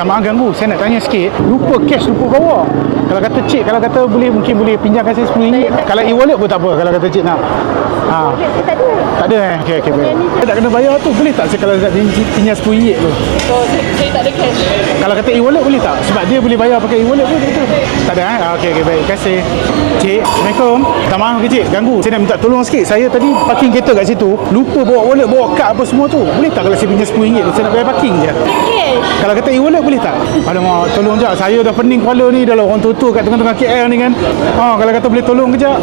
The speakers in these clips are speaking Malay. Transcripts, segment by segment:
minta maaf ganggu. Saya nak tanya sikit. Lupa cash, lupa bawa. Kalau kata cik, kalau kata boleh, mungkin boleh pinjamkan saya RM10. Kalau e-wallet pun tak apa. Kalau kata cik nak. Tak ada. Tak ada Okey, baik. Saya tak kena bayar tu. Boleh tak saya kalau nak pinjam RM10 tu? Saya tak ada cash. Kalau kata e-wallet boleh tak? Sebab dia boleh bayar pakai e-wallet pun betul. Tak ada Okey, baik. Terima kasih. Cik, Assalamualaikum. Minta maaf ke cik, ganggu. Saya nak minta tolong sikit. Saya tadi parking kereta kat situ, lupa bawa wallet, bawa kad apa semua tu. Boleh tak kalau saya pinjam RM10 tu? Saya nak bayar parking je. Cash. Kalau kata e-wallet boleh tak? Alamak, tolong je. Saya dah pening kepala ni. Dah lah orang tua kat tengah-tengah KL ni kan. Kalau kata boleh tolong kejap.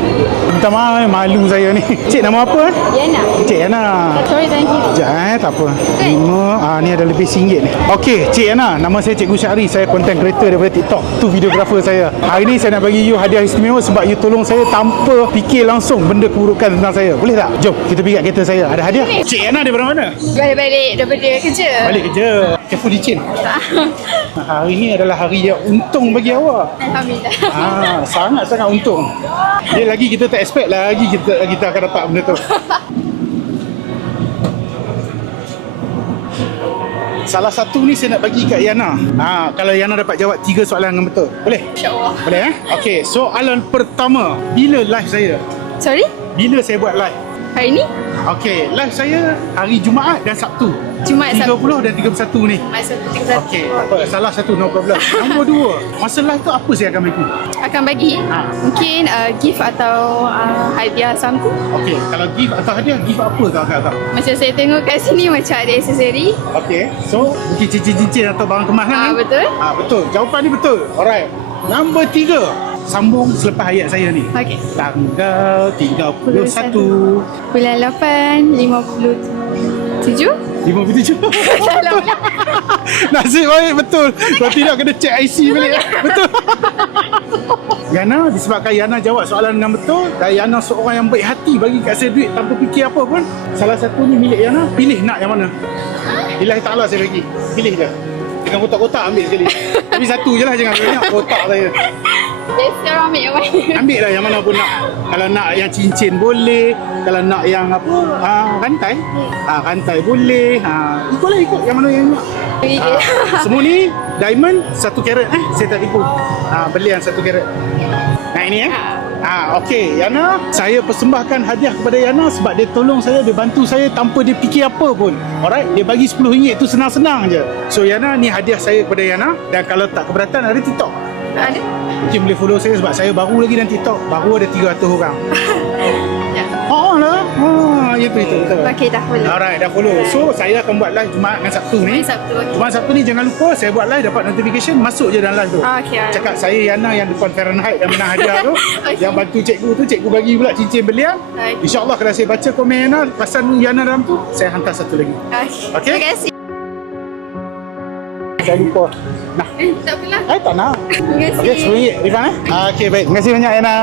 Minta maaf, malu saya ni. Cik, nama apa? Yana. Cik Yana. Sorry, thank you. Sekejap tak apa. 5 ni ada lebih RM1 ni. Okey, Cik Yana, nama saya Cikgu Syahri. Saya content creator daripada TikTok. Tu videographer saya. Hari ni saya nak bagi you hadiah istimewa sebab you tolong saya tanpa fikir langsung benda keburukan tentang saya. Boleh tak? Jom, kita pergi kat kereta saya. Ada hadiah. Cik Yana daripada mana? Balik daripada kerja. Balik kerja. Careful licin. Hari ni adalah hari yang untung bagi awak. Alhamdulillah. Sangat-sangat untung. Dia lagi kita tak expect lagi kita akan dapat benda tu. Salah satu ni saya nak bagi kat Yana. Kalau Yana dapat jawab 3 soalan dengan betul. Boleh? InsyaAllah. Boleh Okey, soalan pertama. Bila live saya? Sorry? Bila saya buat live? Hari ni? Okey, live saya hari Jumaat dan Sabtu. Jumaat 30 dan 31 ni. Masa 31. Okey, apa? Salah satu, no problem. Nombor 2. Masa live tu apa saya akan bagi? Akan bagi mungkin gift atau hadiah sangku. Okey, kalau gift atau hadiah, gift apa kau akan tahu? Macam saya tengok kat sini macam ada aksesori. Okey, so mungkin cincin-cincin atau barang kemas kan? Betul. Betul. Jawapan ni betul. Alright. Nombor 3. Sambung selepas ayat saya ni. Okey. Tanggal 31. Bulan 8, 57. 57. Salah pula. Nasib baik betul. Kalau tidak kena check IC balik. Betul. Yana, disebabkan Yana jawab soalan dengan betul dan Yana seorang yang baik hati bagi kat saya duit tanpa fikir apa pun. Salah satu ni milik Yana. Pilih nak yang mana? Ilahi ta'ala saya bagi. Pilih dah. Dengan kotak-kotak ambil sekali. Tapi satu je lah, jangan banyak kotak saya. Biasa orang ambil yang mana? Ambil lah yang mana pun nak. Kalau nak yang cincin boleh. Kalau nak yang apa, rantai. Rantai boleh. Ikut yang mana yang nak. Semua ni diamond 1 karat saya tak tipu. Belian 1 karat. Nah ini okey, Yana, saya persembahkan hadiah kepada Yana sebab dia tolong saya, dia bantu saya tanpa dia fikir apa pun. Alright, dia bagi RM10 tu senang-senang je. So Yana, ni hadiah saya kepada Yana. Dan kalau tak keberatan, ada TikTok. Ada. Mungkin boleh follow saya sebab saya baru lagi dalam TikTok. Baru ada 300 orang. Ya. Lah. Itu betul. Okey, dah follow. Alright, dah follow. So saya akan buat live Jumaat dengan Sabtu ni. Sabtu. Jumaat Sabtu ni jangan lupa saya buat live, dapat notification, masuk je dalam live tu. Okey. Cakap saya Yana yang depan Fahrenheit yang menang hadiah tu. Okay. Yang bantu cikgu tu, cikgu bagi pula cincin belian. Okay. InsyaAllah kalau saya baca komen Yana, pasal Yana dalam tu, saya hantar satu lagi. Okey. Terima kasih. Saya lupa. Nah. Tak apalah. Tak nak. Terima kasih. Okey, RM10 Rifan Okey, baik. Terima kasih banyak Yana.